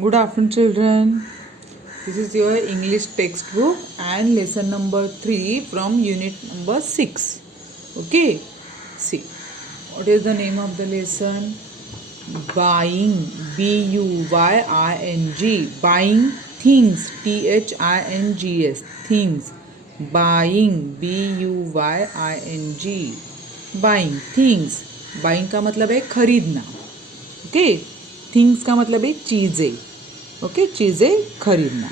Good afternoon, children. This is your English textbook and lesson number 3 from unit number 6. Okay, see, what is the name of the lesson? Buying, Buying, buying things, Things, things, buying, buying things. Buying का मतलब है खरीदना. Okay, things का मतलब है चीज़ें. Okay, चीज़ें खरीदना.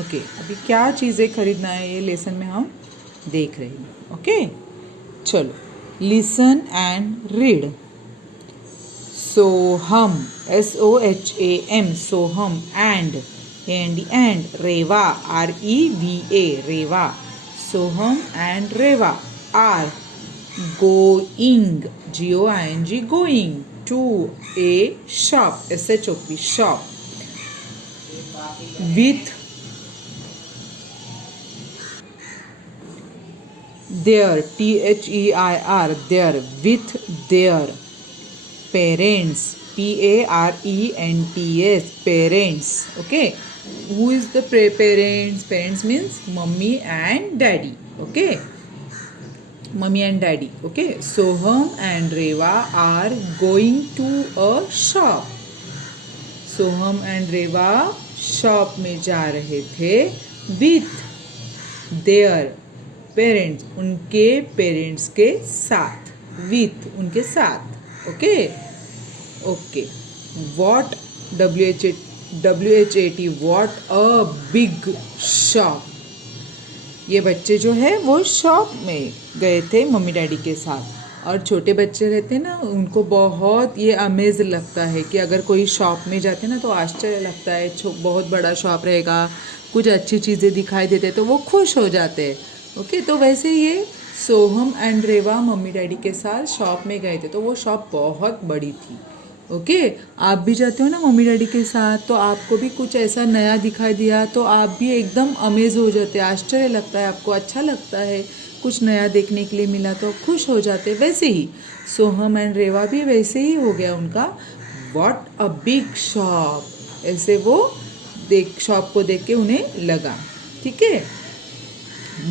ओके, अभी क्या चीज़ें खरीदना है ये लेसन में हम देख रहे हैं. ओके, चलो listen and read. Soham, SOHAM, Soham. And Reva, REVA, Reva. Soham and Reva are going, going to a shop, SHOP, shop, with their, their, with their parents, PARENTS, parents. Okay, who is the parents? Parents means mummy and daddy. Okay, mummy and daddy. Okay, Soham and Reva are going to a shop. Soham and Reva shop में जा रहे थे with their parents, उनके parents के साथ. With, उनके साथ. Okay, okay. What, WHAT, what a big shop. ये बच्चे जो है वो शॉप में गए थे मम्मी डैडी के साथ. और छोटे बच्चे रहते हैं ना, उनको बहुत ये अमेज लगता है कि अगर कोई शॉप में जाते हैं ना तो आश्चर्य लगता है. बहुत बड़ा शॉप रहेगा, कुछ अच्छी चीज़ें दिखाई देते तो वो खुश हो जाते हैं. ओके, तो वैसे ये सोहम एंड रेवा मम्मी डैडी के साथ शॉप में गए थे तो वो शॉप बहुत बड़ी थी. ओके, आप भी जाते हो ना मम्मी डैडी के साथ तो आपको भी कुछ ऐसा नया दिखाई दिया तो आप भी एकदम अमेज हो जाते हैं. आश्चर्य लगता है आपको, अच्छा लगता है, कुछ नया देखने के लिए मिला तो खुश हो जाते. वैसे ही सोहम एंड रेवा भी वैसे ही हो गया उनका. व्हाट अ बिग शॉप, ऐसे वो शॉप को देख के उन्हें लगा. ठीक है.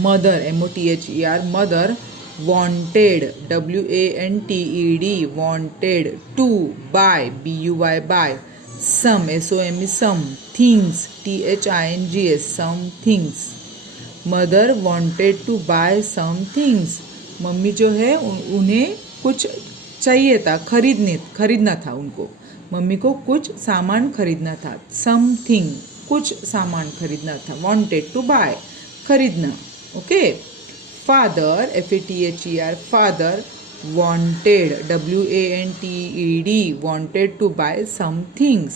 Mother, MOTHER, mother wanted, WANTED, wanted to buy, buy, some, SOME, some things, THINGS, some things. Mother wanted to buy some things. Mummy जो है उन्हें कुछ चाहिए था, खरीदना था उनको. मम्मी को कुछ सामान खरीदना था. समथिंग, कुछ सामान खरीदना था. wanted to buy, खरीदना. Okay. Father, FATHER, father wanted, WANTED, wanted to buy some things.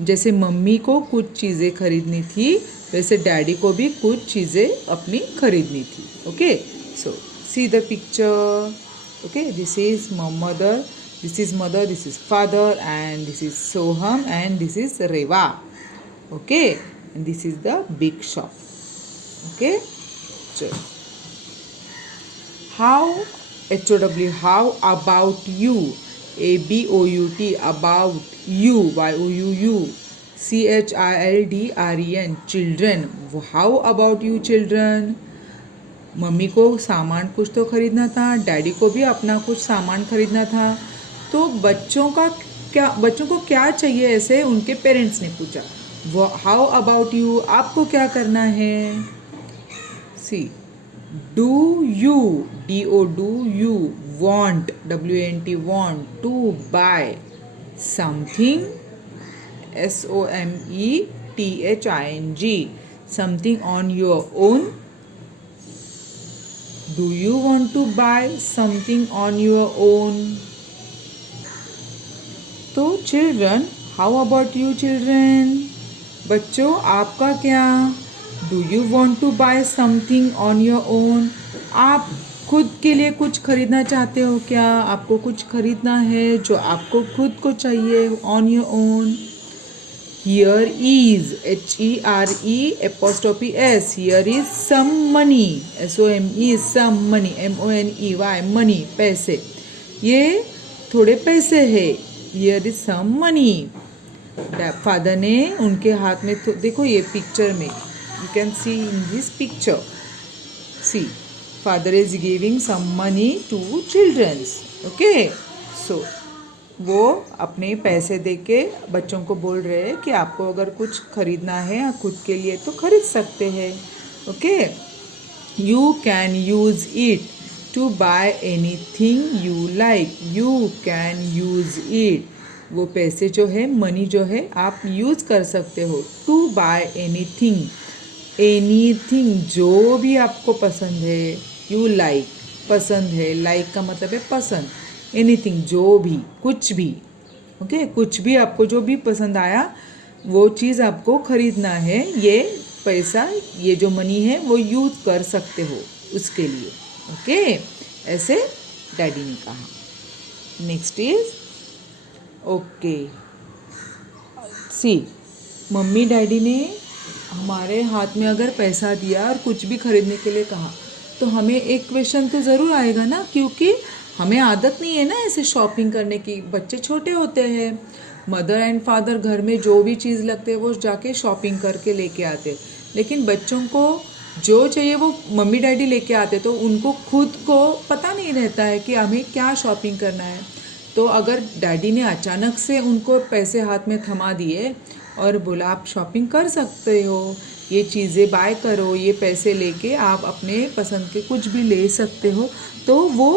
जैसे मम्मी को कुछ चीज़ें खरीदनी थी वैसे डैडी को भी कुछ चीज़ें अपनी खरीदनी थी. Okay, so see the picture. Okay, this is mother, this is father and this is Soham and this is Reva. Okay, and this is the big shop. Okay, चलो. How, HOW, how about you, ABOUT, about you, YOUU, CHILDREN, children. How about you children? Mummy को सामान कुछ तो खरीदना था, daddy को भी अपना कुछ सामान खरीदना था. तो बच्चों को क्या चाहिए ऐसे उनके पेरेंट्स ने पूछा. हाउ अबाउट यू, आपको क्या करना है. See, do you, DOU, want, WANT, want to buy something, SOMETHING, something on your own. Do you want to buy something on your own? तो children, how about you children? बच्चों, आपका क्या. Do you want to buy something on your own? आप खुद के लिए कुछ खरीदना चाहते हो क्या. आपको कुछ खरीदना है जो आपको खुद को चाहिए. On your own. Here is, HERE', here is some money, SOME, some money, MONEY, money, पैसे. ये थोड़े पैसे है. Here is some money. Father ने उनके हाथ में देखो ये पिक्चर में you can see in this picture see father is giving some money to childrens okay so वो अपने पैसे देके बच्चों को बोल रहे हैं कि आपको अगर कुछ खरीदना है या खुद के लिए तो खरीद सकते हैं okay you can use it to buy anything you like you can use it वो पैसे जो है मनी जो है आप यूज़ कर सकते हो टू बाय एनीथिंग एनीथिंग जो भी आपको पसंद है यू लाइक पसंद है लाइक का मतलब है पसंद एनीथिंग जो भी कुछ भी ओके कुछ भी आपको जो भी पसंद आया वो चीज़ आपको ख़रीदना है ये पैसा ये जो मनी है वो यूज़ कर सकते हो उसके लिए ओके ऐसे डैडी ने कहा next is okay see mummy daddy ने हमारे हाथ में अगर पैसा दिया और कुछ भी खरीदने के लिए कहा तो हमें एक क्वेश्चन तो ज़रूर आएगा ना क्योंकि हमें आदत नहीं है ना ऐसे शॉपिंग करने की बच्चे छोटे होते हैं मदर एंड फादर घर में जो भी चीज़ लगते हैं वो जाके शॉपिंग करके लेके आते लेकिन बच्चों को जो चाहिए वो मम्मी डैडी लेके आते तो उनको खुद को पता नहीं रहता है कि हमें क्या शॉपिंग करना है तो अगर डैडी ने अचानक से उनको पैसे हाथ में थमा दिए और बोला आप शॉपिंग कर सकते हो ये चीज़ें बाय करो ये पैसे लेके आप अपने पसंद के कुछ भी ले सकते हो तो वो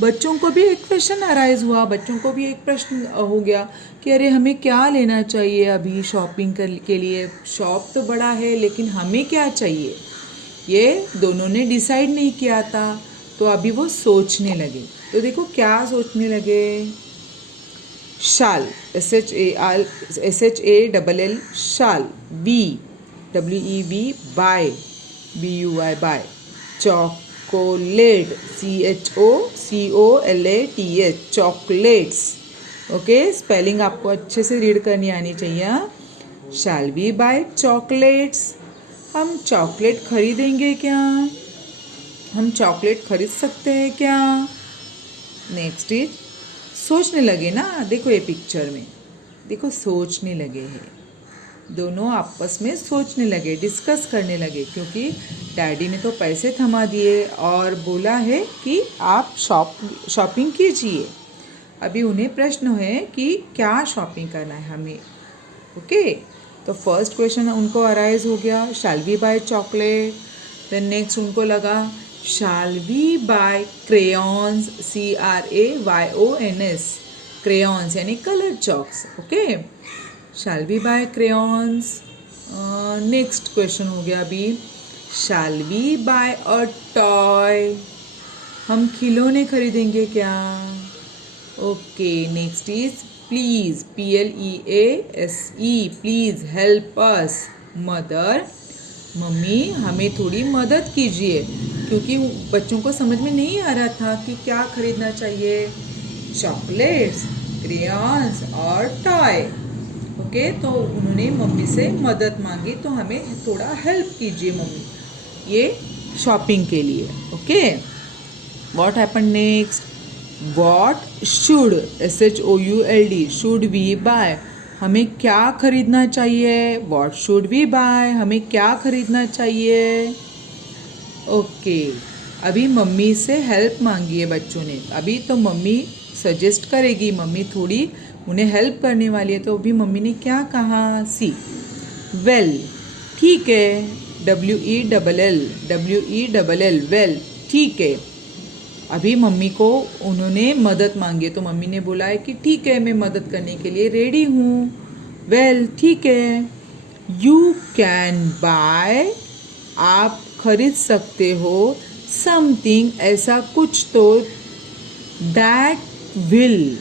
बच्चों को भी एक क्वेश्चन अराइज हुआ बच्चों को भी एक प्रश्न हो गया कि अरे हमें क्या लेना चाहिए अभी शॉपिंग के लिए शॉप तो बड़ा है लेकिन हमें क्या चाहिए ये दोनों ने डिसाइड नहीं किया था तो अभी वो सोचने लगे तो देखो क्या सोचने लगे shall SHALL shall be WEB buy BUY buy chocolate CHOCOLATS chocolates okay spelling आपको अच्छे से रीड करनी आनी चाहिए शैल वी बाय चॉकलेट्स हम चॉकलेट खरीदेंगे क्या हम चॉकलेट खरीद सकते हैं क्या नेक्स्ट इज सोचने लगे ना देखो ये पिक्चर में देखो सोचने लगे हैं दोनों आपस में सोचने लगे डिस्कस करने लगे क्योंकि डैडी ने तो पैसे थमा दिए और बोला है कि आप शॉपिंग कीजिए अभी उन्हें प्रश्न है कि क्या शॉपिंग करना है हमें ओके तो फर्स्ट क्वेश्चन उनको अराइज हो गया shall we buy chocolate then next उनको लगा shall we buy crayons CRAYONS crayons यानी colour chalks okay shall we buy crayons next question हो गया अभी shall we buy a toy हम खिलौने खरीदेंगे क्या okay next is please PLEASE please help us mother mummy हमें थोड़ी मदद कीजिए क्योंकि बच्चों को समझ में नहीं आ रहा था कि क्या खरीदना चाहिए चॉकलेट्स क्रेयॉन्स और टॉय ओके तो उन्होंने मम्मी से मदद मांगी तो हमें थोड़ा हेल्प कीजिए मम्मी ये शॉपिंग के लिए okay what happen next what should SHOULD should we buy हमें क्या खरीदना चाहिए व्हाट शुड वी बाय हमें क्या खरीदना चाहिए ओके अभी मम्मी से हेल्प मांगी है बच्चों ने अभी तो मम्मी सजेस्ट करेगी मम्मी थोड़ी उन्हें हेल्प करने वाली है तो अभी मम्मी ने क्या कहा सी वेल ठीक है WELL वेल ठीक है अभी मम्मी को उन्होंने मदद मांगी है तो मम्मी ने बोला है कि ठीक है मैं मदद करने के लिए रेडी हूँ वेल ठीक है यू कैन बाय आप खरीद सकते हो समथिंग ऐसा कुछ तो that will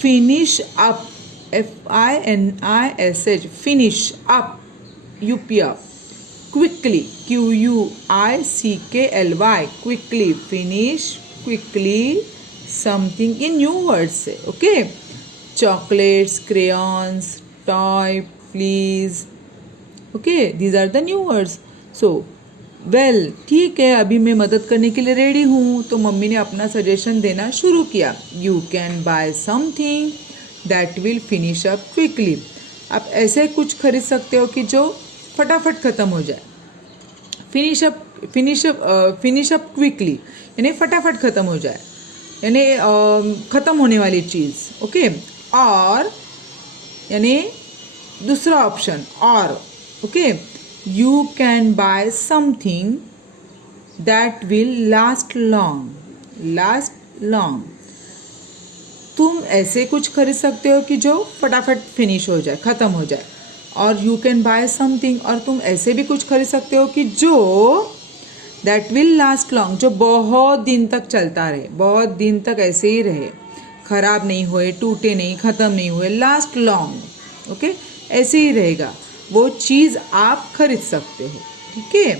finish up FINISH finish up UP quickly QUICKLY quickly finish quickly something in new words से okay chocolates crayons toy please okay these are the new words so well ठीक है अभी मैं मदद करने के लिए रेडी हूँ तो मम्मी ने अपना सजेशन देना शुरू किया you can buy something that will finish up quickly आप ऐसे कुछ खरीद सकते हो कि जो फटाफट ख़त्म हो जाए, फिनिश अप क्विकली, यानी फटाफट ख़त्म हो जाए, यानी ख़त्म होने वाली चीज़, ओके। और यानी दूसरा ऑप्शन और, okay, you can buy something that will last long. तुम ऐसे कुछ खरीद सकते हो कि जो फटाफट फिनिश हो जाए, ख़त्म हो जाए। और यू कैन बाय समथिंग, और तुम ऐसे भी कुछ खरीद सकते हो कि जो दैट विल लास्ट लॉन्ग, जो बहुत दिन तक चलता रहे, बहुत दिन तक ऐसे ही रहे, ख़राब नहीं हुए, टूटे नहीं, ख़त्म नहीं हुए, लास्ट लॉन्ग, ओके, ऐसे ही रहेगा। वो चीज़ आप खरीद सकते हो, ठीक आहे।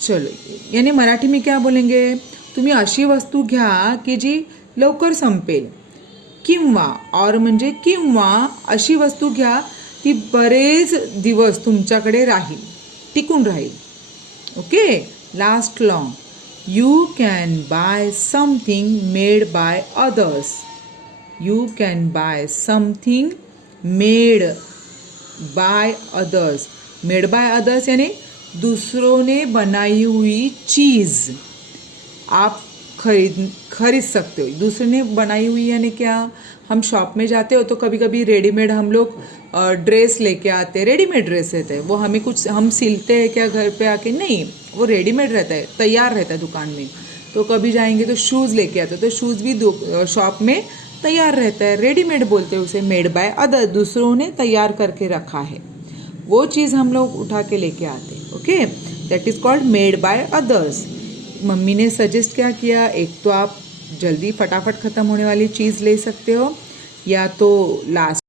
चलो, यानी मराठी में क्या बोलेंगे, तुम्ही अशी वस्तू घ्या की जी लवकर संपेल, किंवा और म्हणजे किंवा अशी वस्तू घ्या ती बरेच दिवस तुमच्याकडे राहील, टिकून राहील, okay, last long. You can buy something made by others. You can buy something made by others. Made by others यानी दूसरों ने बनाई हुई चीज़ आप खरीद सकते हो. दूसरे ने बनाई हुई यानी क्या, हम शॉप में जाते हो तो कभी कभी रेडीमेड हम लोग ड्रेस लेके आते हैं, रेडीमेड ड्रेस रहते हैं, वो हमें कुछ हम सिलते हैं क्या घर पे आके, नहीं, वो रेडीमेड रहता है, तैयार रहता है दुकान में. तो कभी जाएंगे तो शूज़ लेके आते हो, तो शूज़ भी शॉप में तैयार रहता है, रेडीमेड बोलते हैं उसे, मेड बाय अदर, दूसरों ने तैयार करके रखा है, वो चीज़ हम लोग उठा के लेके आते हैं, okay, that is called made by others. Mummy ने सजेस्ट क्या किया, एक तो आप जल्दी फटाफट ख़त्म होने वाली चीज़ ले सकते हो, या तो लास्ट